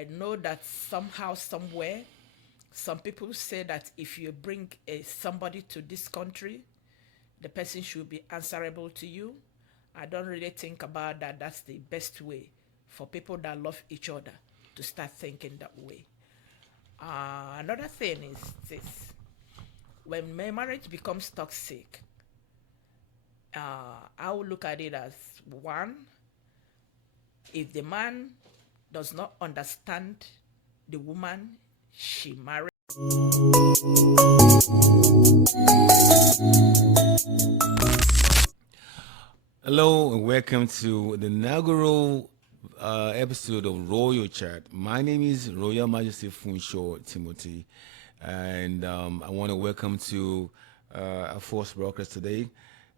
I know that somehow, somewhere, some people say that if you bring somebody to this country, the person should be answerable to you. I don't really think about that. That's the best way for people that love each other to start thinking that way. Another thing is this: when marriage becomes toxic, I will look at it as one, if the man does not understand the woman she married. Hello and welcome to the inaugural episode of Royal Chat. My name is Royal Majesty Funsho Timothy, and I want to welcome to our first broadcast today.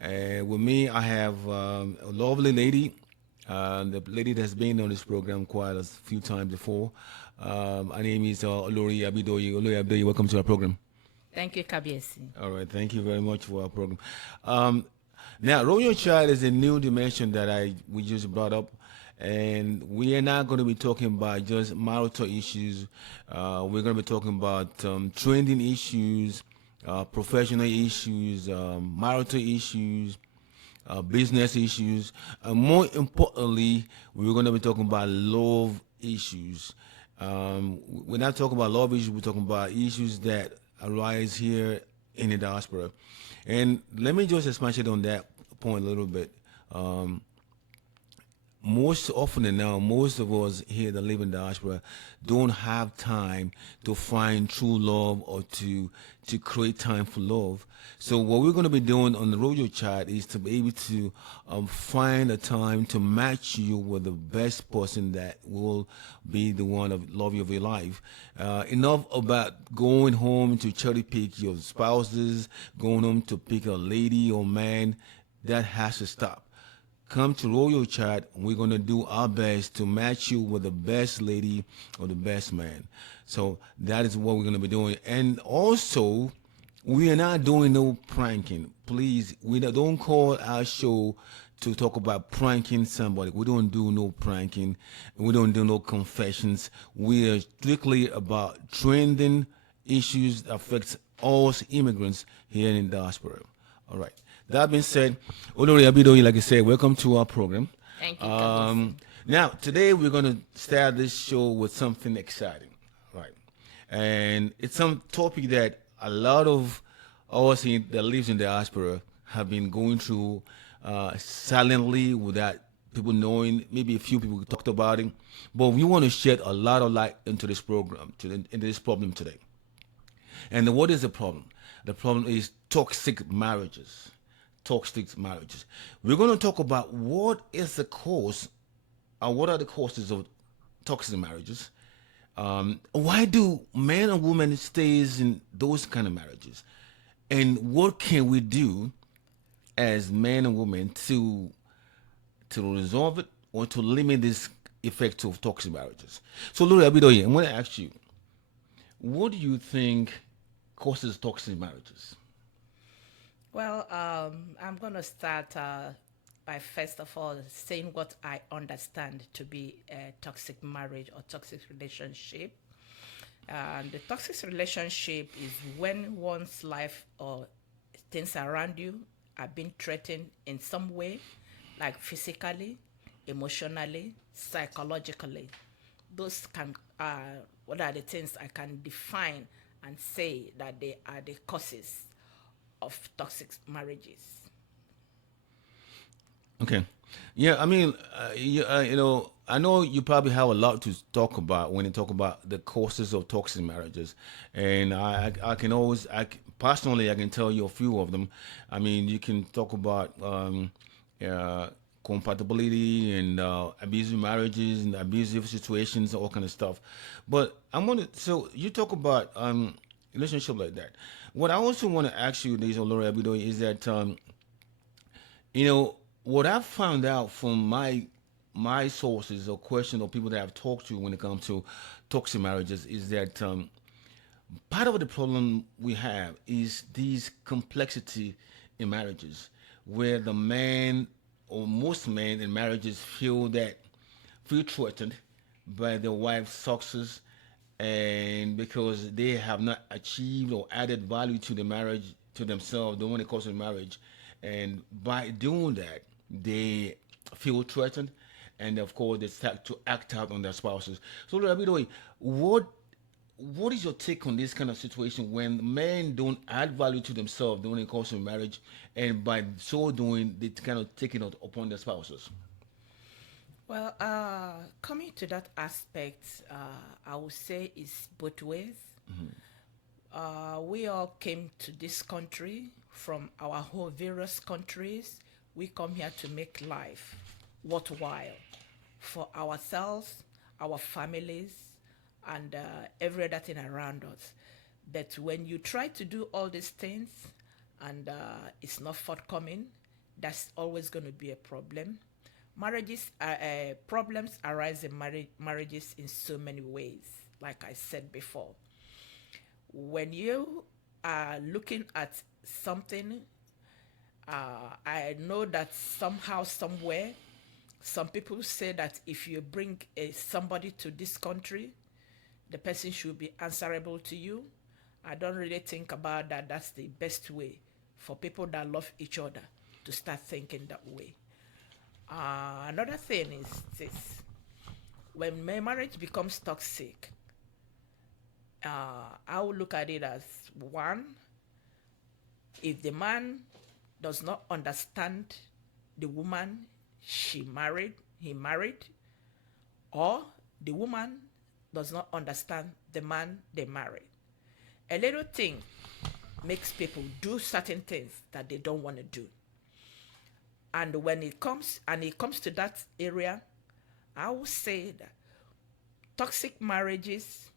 And with me, I have a lovely lady, the lady that's been on this program quite a few times before. Her name is Olori Abidoye. Olori Abidoye, welcome to our program. Thank you, Kabiesi. All right, thank you very much for our program. Um, Now, Royal Child is a new dimension that we just brought up, and we are not going to be talking about just marital issues. We're going to be talking about trending issues, professional issues, marital issues, business issues. More importantly, we're going to be talking about love issues. We're not talking about love issues, we're talking about issues that arise here in the diaspora. And let me just expand on that point a little bit. Um, Most often than now, most of us here that live in diaspora don't have time to find true love or to create time for love. So what we're going to be doing on the Royal Chat is to be able to find a time to match you with the best person that will be the one of love of your life. Enough about going home to cherry pick your spouses, going home to pick a lady or man. That has to stop. Come to Royal Chat. We're going to do our best to match you with the best lady or the best man. So that is what we're going to be doing. And also, we are not doing no pranking. Please, don't call our show to talk about pranking somebody. We don't do no pranking. We don't do no confessions. We are strictly about trending issues that affect all immigrants here in diaspora. All right. That being said, Olori Abidoyi, like I said, welcome to our program. Thank you, Um, Kabiesi. Now, today we're going to start this show with something exciting, right? And it's some topic that a lot of us that lives in the diaspora have been going through silently without people knowing. Maybe a few people talked about it, but we want to shed a lot of light into this program, into this problem today. And what is the problem? The problem is toxic marriages. Toxic marriages. We're going to talk about what is the cause, or what are the causes of toxic marriages. Why do men and women stays in those kind of marriages, and what can we do as men and women to resolve it or to limit this effect of toxic marriages? So, Lori Abidoye, I'm going to ask you, what do you think causes toxic marriages? Well, I'm going to start by first of all saying what I understand to be a toxic marriage or toxic relationship. The toxic relationship is when one's life or things around you are being threatened in some way, like physically, emotionally, psychologically. Those can what are the things I can define and say that they are the causes of toxic marriages. Okay. Yeah, I mean, I know you probably have a lot to talk about when you talk about the causes of toxic marriages, and I can always, personally, I can tell you a few of them. I mean, you can talk about uh, compatibility and abusive marriages and abusive situations, all kind of stuff. But I'm gonna, so you talk about relationship like that. What I also want to ask you, Lisa Laura Abido, is that what I've found out from my sources or questions or people that I've talked to when it comes to toxic marriages is that part of the problem we have is these complexity in marriages, where the man or most men in marriages feel threatened by the wife's success, and because they have not achieved or added value to the marriage to themselves, the one it comes to marriage, and by doing that, they feel threatened, and of course they start to act out on their spouses. So, Rabbi, what is your take on this kind of situation when men don't add value to themselves when it comes to marriage, and by so doing, they kind of take it out upon their spouses? Well, coming to that aspect, I would say it's both ways. We all came to this country from our whole various countries. We come here to make life worthwhile for ourselves, our families, and every other thing around us. But when you try to do all these things and it's not forthcoming, that's always going to be a problem. Problems arise in marriages in so many ways, like I said before. When you are looking at something, I know that somehow, somewhere, some people say that if you bring somebody to this country, the person should be answerable to you. I don't really think about that. That's the best way for people that love each other to start thinking that way. Another thing is this: when marriage becomes toxic, I will look at it as one, if the man does not understand the woman he married, or the woman does not understand the man they married. A little thing makes people do certain things that they don't want to do. And when it comes to that area, I will say that toxic marriages,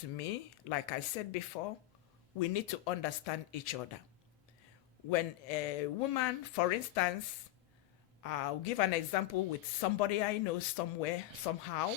to me, like I said before, we need to understand each other. When a woman, for instance, I'll give an example with somebody I know somewhere, somehow.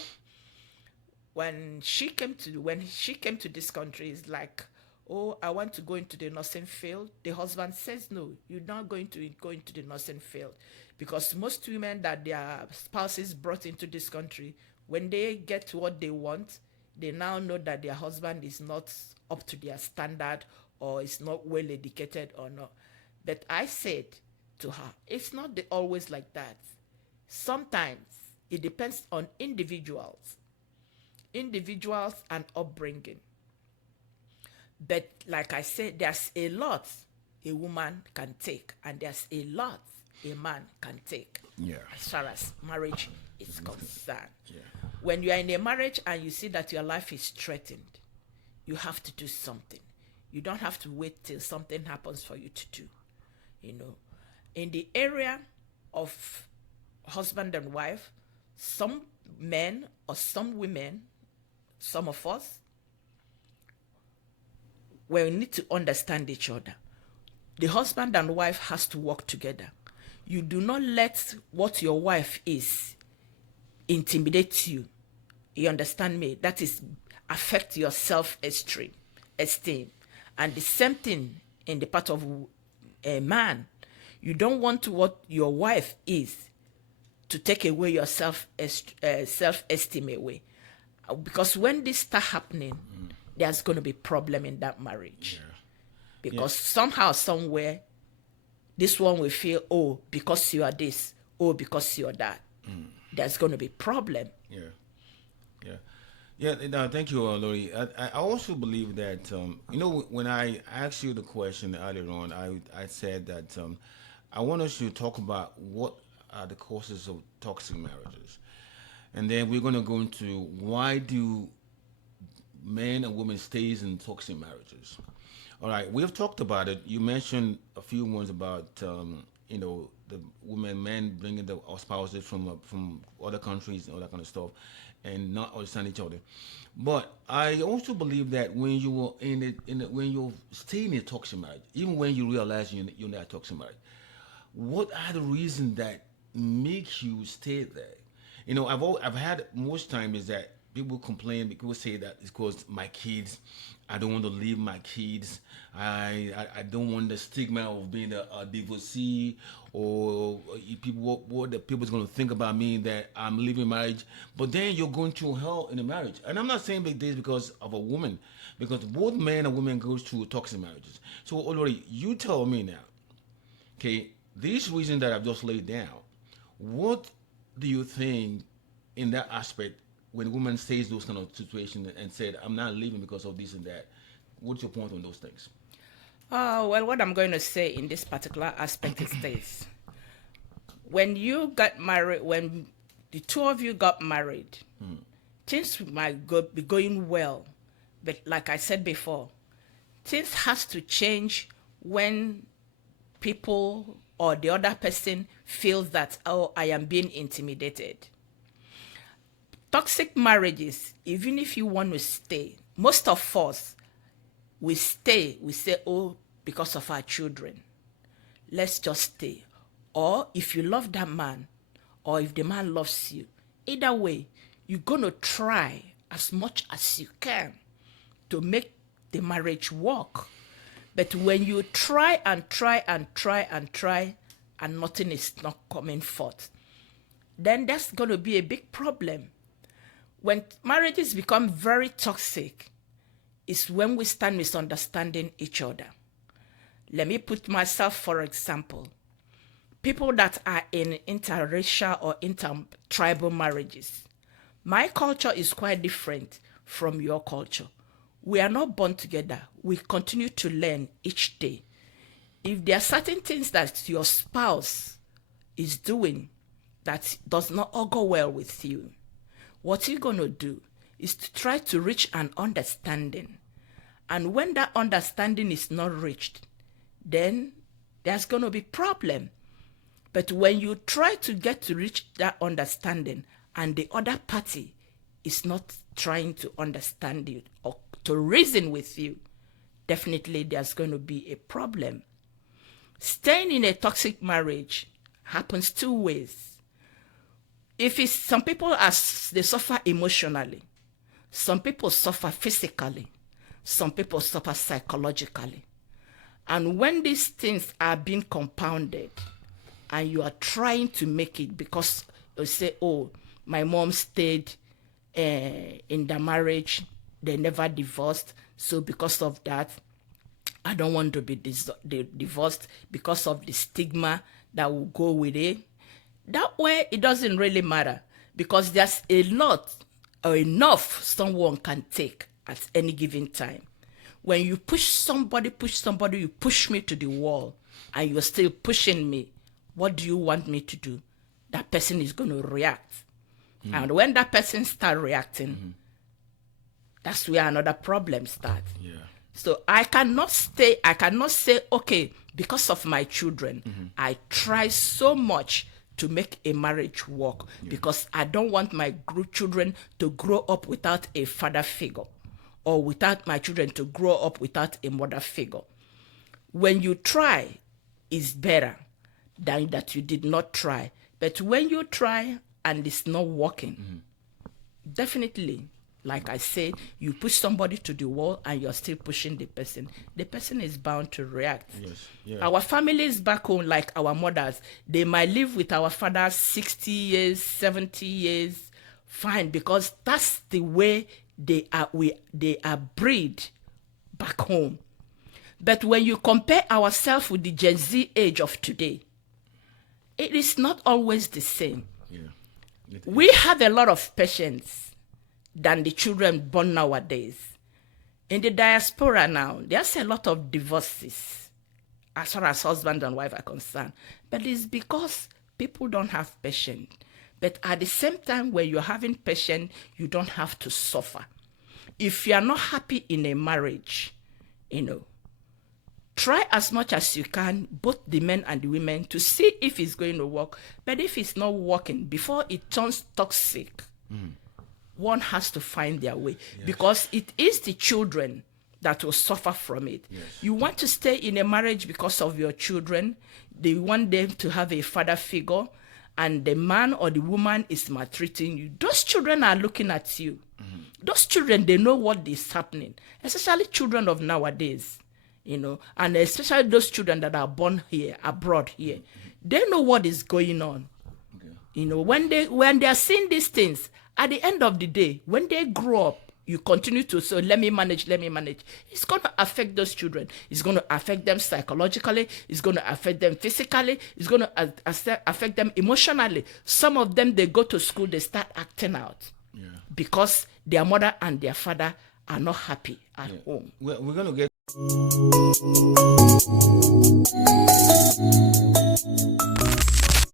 When she came to this country, it's like, oh, I want to go into the nursing field. The husband says, no, you're not going to go into the nursing field, because most women that their spouses brought into this country, when they get what they want, they now know that their husband is not up to their standard, or is not well educated or not. But I said to her, it's not always like that. Sometimes it depends on individuals and upbringing. But like I said, there's a lot a woman can take, and there's a lot a man can take, Yeah. as far as marriage is concerned. Yeah. When you are in a marriage and you see that your life is threatened, you have to do something. You don't have to wait till something happens for you to do. You know, in the area of husband and wife, some men or some women, some of us, we need to understand each other. The husband and wife has to work together. You do not let what your wife is intimidate you. You understand me? That is affect your esteem. And the same thing in the part of a man. You don't want what your wife is to take away your self-esteem away. Because when this start happening, there's going to be problem in that marriage. Yeah. Because somehow, somewhere, this one will feel, oh, because you are this, oh, because you are that. There's going to be problem. Yeah. Yeah. Yeah. No, thank you, Lori. I also believe that when I asked you the question earlier on, I said that I want us to talk about what are the causes of toxic marriages, and then we're going to go into why do men and women stays in toxic marriages. All right, we've talked about it. You mentioned a few ones about the women, men bringing the spouses from other countries and all that kind of stuff, and not understand each other. But I also believe that when you are when you stay in a toxic marriage, even when you realize you're in a toxic marriage, what are the reasons that make you stay there? I've had most time is that people complain. People say that it's because my kids. I don't want to leave my kids. I don't want the stigma of being a divorcee, or people what the people's going to think about me that I'm leaving marriage. But then you're going through hell in a marriage, and I'm not saying this because of a woman, because both men and women goes through toxic marriages. So already, you tell me now, okay, these reasons that I've just laid down, what do you think in that aspect when a woman says those kind of situations and said, I'm not leaving because of this and that? What's your point on those things? Well, what I'm going to say in this particular aspect is this. When you got married, when the two of you got married, things might be going well. But like I said before, things has to change when people or the other person feels that, oh, I am being intimidated. Toxic marriages, even if you want to stay, most of us, we stay, we say, oh, because of our children, let's just stay. Or if you love that man, or if the man loves you, either way, you're going to try as much as you can to make the marriage work. But when you try and try and try and try, and nothing is not coming forth, then that's going to be a big problem. When marriages become very toxic, is when we start misunderstanding each other. Let me put myself, for example. People that are in interracial or intertribal marriages. My culture is quite different from your culture. We are not born together. We continue to learn each day. If there are certain things that your spouse is doing that does not augur well with you, what you're going to do is to try to reach an understanding. And when that understanding is not reached, then there's going to be problem. But when you try to get to reach that understanding and the other party is not trying to understand you or to reason with you, definitely there's going to be a problem. Staying in a toxic marriage happens two ways. If it's some people they suffer emotionally, some people suffer physically, some people suffer psychologically. And when these things are being compounded and you are trying to make it because you say, oh, my mom stayed in the marriage, they never divorced, so because of that, I don't want to be divorced because of the stigma that will go with it. That way, it doesn't really matter because there's a lot or enough someone can take at any given time. When you push somebody, you push me to the wall and you're still pushing me, what do you want me to do? That person is going to react. And when that person starts reacting, that's where another problem starts. Yeah. So I cannot say, okay, because of my children, I try so much to make a marriage work because I don't want my children to grow up without a father figure or without my children to grow up without a mother figure. When you try, it's better than that you did not try. But when you try and it's not working, definitely, like I said, you push somebody to the wall and you're still pushing the person is bound to react. Yes. Yeah. Our families back home, like our mothers, they might live with our fathers 60 years, 70 years, fine, because that's the way they are bred back home. But when you compare ourselves with the Gen Z age of today, it is not always the same. Yeah. We have a lot of patience than the children born nowadays. In the diaspora now, there's a lot of divorces as far as husband and wife are concerned. But it's because people don't have patience. But at the same time, when you're having patience, you don't have to suffer. If you are not happy in a marriage, try as much as you can, both the men and the women, to see if it's going to work. But if it's not working, before it turns toxic, one has to find their way. Yes. Because it is the children that will suffer from it. Yes. You want to stay in a marriage because of your children. They want them to have a father figure, and the man or the woman is maltreating you. Those children are looking at you. Mm-hmm. Those children, they know what is happening, especially children of nowadays, and especially those children that are born here, abroad here. They know what is going on. When they are seeing these things, at the end of the day, when they grow up, you continue to say, let me manage. It's going to affect those children. It's going to affect them psychologically. It's going to affect them physically. It's going to affect them emotionally. Some of them, they go to school, they start acting out because their mother and their father are not happy at home. We're going to get...